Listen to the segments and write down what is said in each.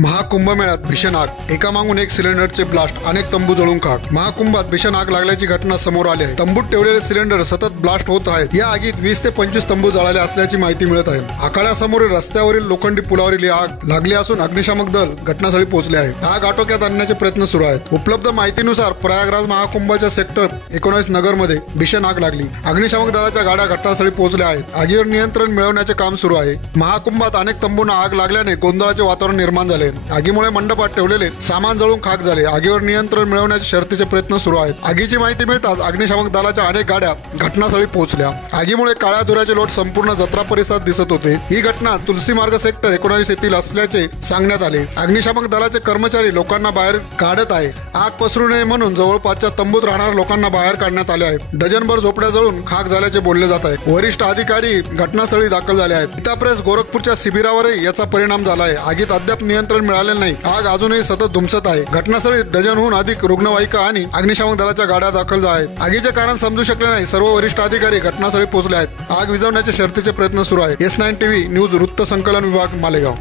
महाकुंभमेळ्यात भीषण आग, एकामागून एक सिलेंडरचे ब्लास्ट, अनेक तंबू जळून खाक। महाकुंभात भीषण आग लागल्याची घटना समोर आली आहे। तंबूत ठेवलेले सिलेंडर सतत ब्लास्ट होत आहेत। या आगीत 20 ते 25 तंबू जळाले असल्याची माहिती मिळत आहे। आखाड्यासमोरील रस्त्यावरील लोखंडी पुलावरील आग लागली असून अग्निशामक दल घटनास्थळी पोहोचले आहे। आग आटोक्यात आणण्याचे प्रयत्न सुरू आहेत। उपलब्ध माहितीनुसार प्रयागराज महाकुंभाच्या सेक्टर 19 नगरमध्ये भीषण आग लागली। अग्निशामक दलाच्या गाड्या घटनास्थळी पोहोचल्या आहेत। आगीवर नियंत्रण मिळवण्याचे काम सुरू आहे। महाकुंभात अनेक तंबूंना आग लागल्याने गोंधळाचे वातावरण निर्माण झाले। आगीमुळे मंडपात ठेवलेले सामान जळून खाक झाले। आगीवर नियंत्रण मिळवण्याचे शर्थीचे प्रयत्न सुरू आहेत। आगीची माहिती मिळताच अग्निशामक दलाच्या अनेक गाड्या घटनास्थळी पोहोचल्या। आगीमुळे काळ्या धुराचे लोट संपूर्ण जत्रा परिसरात दिसत होते। ही घटना तुलसी मार्ग सेक्टर 19 येथील असल्याचे सांगण्यात आले। अग्निशामक दलाचे कर्मचारी लोकांना बाहेर काढत आहे। आग पसरू नये म्हणून जवळपासच्या तंबूत राहणाऱ्या लोकांना बाहेर काढण्यात आले आहे। डझनभर झोपड्या जळून खाक झाल्याचे बोलले जात आहे। वरिष्ठ अधिकारी घटनास्थळी दाखल झाले आहेत। गीता प्रेस गोरखपूरच्या शिबिरावरही याचा परिणाम झाला आहे। आगीत अद्याप नियंत्रण मिळाले नाही। आग अजूनही सतत धुमसत आहे। घटनास्थळी डझनहून अधिक रुग्णवाहिका आणि अग्निशामक दलाच्या गाड्या दाखल आहेत। आगीचे कारण समजू शकले नाही। सर्व वरिष्ठ अधिकारी घटनास्थळी पोहोचले आहेत। आग विझवण्याचे शर्थीचे प्रयत्न सुरू आहेत। S9 TV न्यूज वृत्त संकलन विभाग मालेगाव।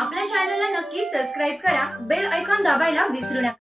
आपल्या चॅनलला नक्की सबस्क्राइब करा, बेल आयकॉन दाबायला विसरू नका।